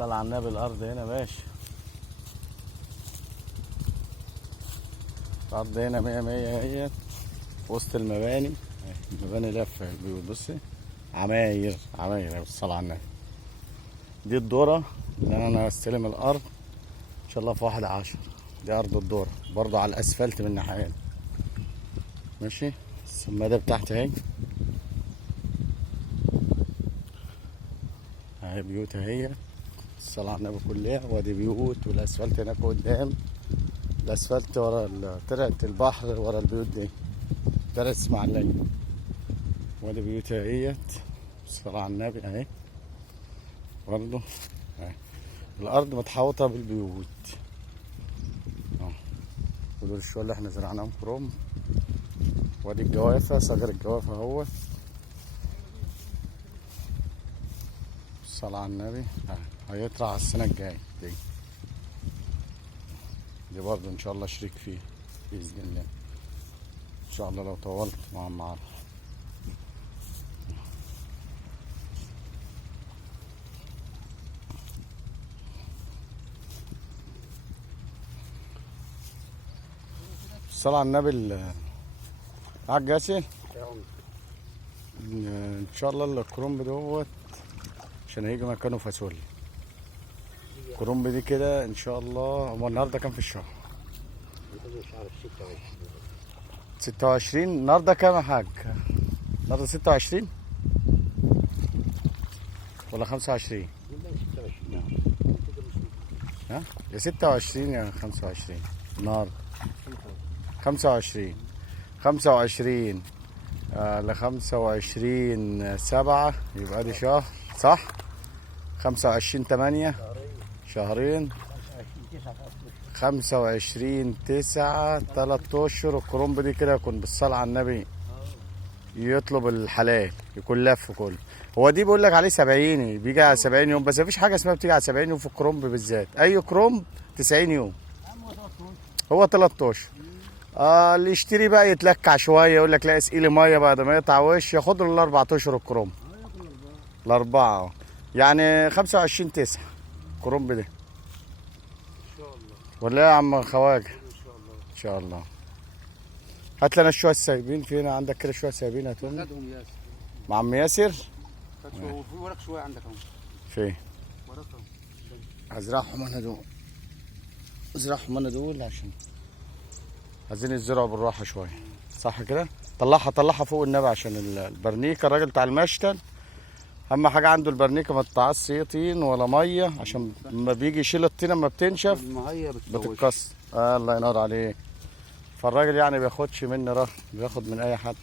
صل على النبي. الارض هنا باشا، الارض هنا مية مية اهي وسط المباني. المباني لفه البيوت. بصي عماير عماير. بالصلاة على النبي. دي الدورة اللي انا استلم الارض ان شاء الله في 1/10. دي ارض الدورة برضو على الاسفلت من ناحية. ماشي. السمادة بتاعتي اهي. اهي بيوت اهي. الصلاة على النبي كلها. وادي بيوت والاسفلت هناك قدام. الاسفلت ورا طلعة البحر ورا البيوت دي. طلعة اسماعيلية. وادي بيوت اهيت. الصلاة على النبي اهي. برضه اهي. الارض متحوطة بالبيوت. ودول الشوية اللي احنا زرعناهم كروم. وادي الجوافة صغر الجوافة اهو. الصلاة على النبي. هيطلع السنة الجاية دي. دي برضه ان شاء الله شريك فيه بإذن الله. ان شاء الله لو طولت مع معاذ. الصلاة على النبي. معاك جاسي ان شاء الله. الكرنب دوت عشان هيجي مكانه فاصوليا. الكرنب دي كده ان شاء الله. هو النهارده كام في الشهر؟ 26. النهارده كام يا حاج؟ النهارده 26 ولا 25؟ ها؟ يا 26 يا 25 النهارده. 25 25 ل 25/7 يبقى دي شهر صح؟ 25/8 شهرين. 25/9 3 اشهر. الكرنب دي كده يكون بالصلاة على النبي يطلب الحلال يكون لف كله. هو دي بيقول لك عليه 70 بيجي على 70 يوم. بس مفيش حاجه اسمها بتيجي على 70 يوم في الكرنب بالذات. اي كرنب 90 يوم. هو 3 اشهر. اللي يشتري بقى يتلكع شويه يقول لك لا اسقي لي ميه بعد ما يقطع وش ياخد له ال4 اشهر الكرنب. الاربعه يعني 25/9 الكرنب ده. ان شاء الله. ولا ايه يا عم خواجه؟ ان شاء الله. هات لنا شويه سايبين فينا. عندك كده شويه سايبين هاتهم. ياسر. مع عم ياسر. في ورق شويه عندك اهو. فين؟ ورق اهو. ازرعهم انا دول. ازرعهم انا دول عشان عايزين يزرعوا بالراحه شويه. صح كده؟ طلعها فوق النبي عشان البرنيكه. الراجل بتاع المشتل اهم حاجه عنده البرنيكه ما تتعص طين ولا ميه عشان لما بيجي يشيل الطينه لما بتنشف الميه بتتكسر. الله ينور عليك. فالراجل يعني بياخدش مني رهن. بياخد من اي حد.